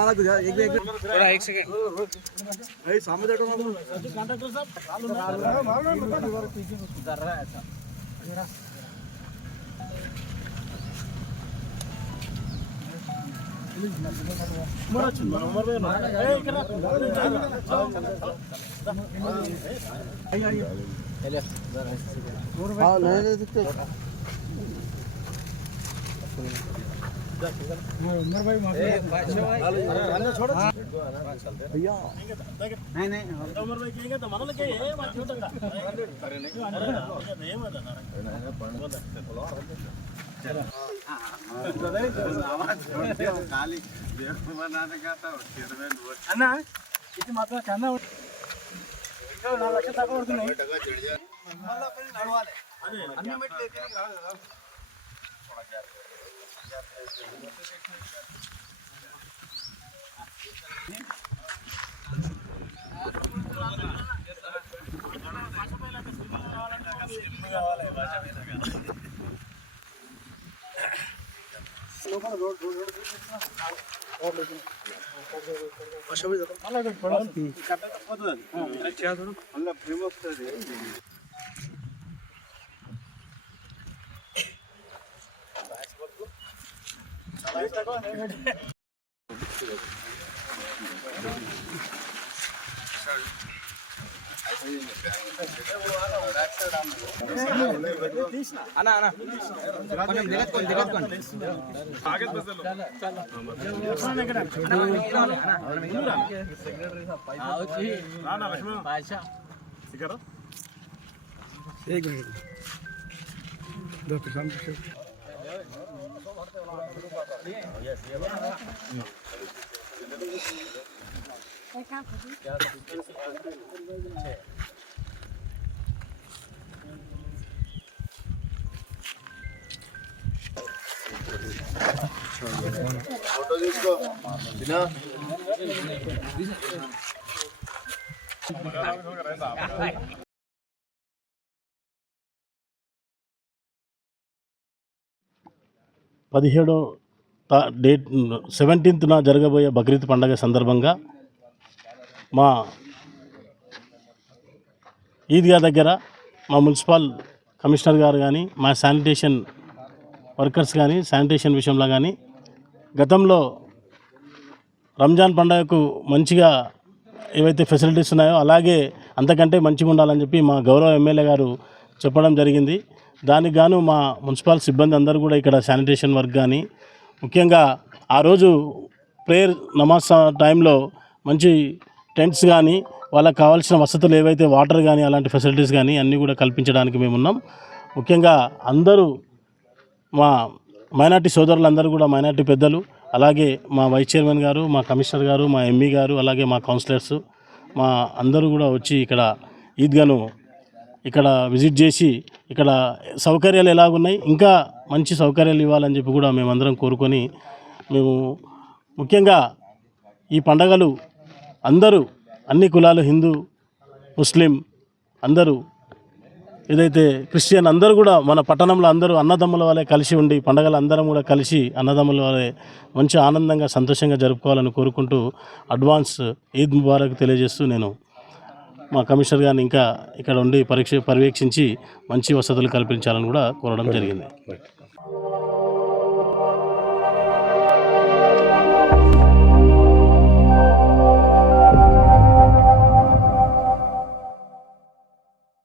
एक सेकंड सामने देखो कंडक्टर साहब डर रहा है ऐसा उमर भाई भैया नहीं उमर भाई कहेंगे तो मानो लगे ये बात क्यों तक అన్నా ఇది మాత్రం కన్నా 4 లక్షల దాకా పడుతున్నాయి నడవాలి అన్ని మెట్లు ఎక్కి రాదు కదా అన్నా అన్నా కొంచెం దిగొచ్చుకోండి एक मिनट डॉक्टर साहब फोटो जिसको बिना 17th జరగబోయే బక్రీద్ పండుగ సందర్భంగా మా ఈద్గా దగ్గర మా మున్సిపల్ కమిషనర్ గారు కానీ మా శానిటేషన్ వర్కర్స్ కానీ శానిటేషన్ విషయంలో కానీ గతంలో రంజాన్ పండుగకు మంచిగా ఏవైతే ఫెసిలిటీస్ ఉన్నాయో అలాగే అంతకంటే మంచిగా ఉండాలని చెప్పి మా గౌరవ ఎమ్మెల్యే గారు చెప్పడం జరిగింది. దానికి గాను మా మున్సిపల్ సిబ్బంది అందరూ కూడా ఇక్కడ శానిటేషన్ వర్క్ కానీ ముఖ్యంగా ఆ రోజు ప్రేయర్ నమాజ్ టైంలో మంచి టెంట్స్ కానీ వాళ్ళకి కావాల్సిన వసతులు ఏవైతే వాటర్ కానీ అలాంటి ఫెసిలిటీస్ కానీ అన్నీ కూడా కల్పించడానికి మేము ఉన్నాం. ముఖ్యంగా అందరూ మా మైనార్టీ సోదరులందరూ కూడా మైనార్టీ పెద్దలు అలాగే మా వైస్ చైర్మన్ గారు మా కమిషనర్ గారు మా ఎంఈ గారు అలాగే మా కౌన్సిలర్స్ మా అందరూ కూడా వచ్చి ఇక్కడ ఈద్గాను ఇక్కడ విజిట్ చేసి ఇక్కడ సౌకర్యాలు ఎలాగున్నాయి ఇంకా మంచి సౌకర్యాలు ఇవ్వాలని చెప్పి కూడా మేమందరం కోరుకొని మేము ముఖ్యంగా ఈ పండగలు అందరూ అన్ని కులాలు హిందూ ముస్లిం అందరూ ఏదైతే క్రిస్టియన్ అందరూ కూడా మన పట్టణంలో అందరూ అన్నదమ్ముల వలె కలిసి ఉండి పండగలు అందరం కూడా కలిసి అన్నదమ్ముల వలె మంచి ఆనందంగా సంతోషంగా జరుపుకోవాలని కోరుకుంటూ అడ్వాన్స్ ఈద్ ముబారక్ తెలియజేస్తూ నేను మా కమిషనర్ గారిని ఇంకా ఇక్కడ ఉండి పర్యవేక్షించి మంచి వసతులు కల్పించాలని కూడా కోరడం జరిగింది.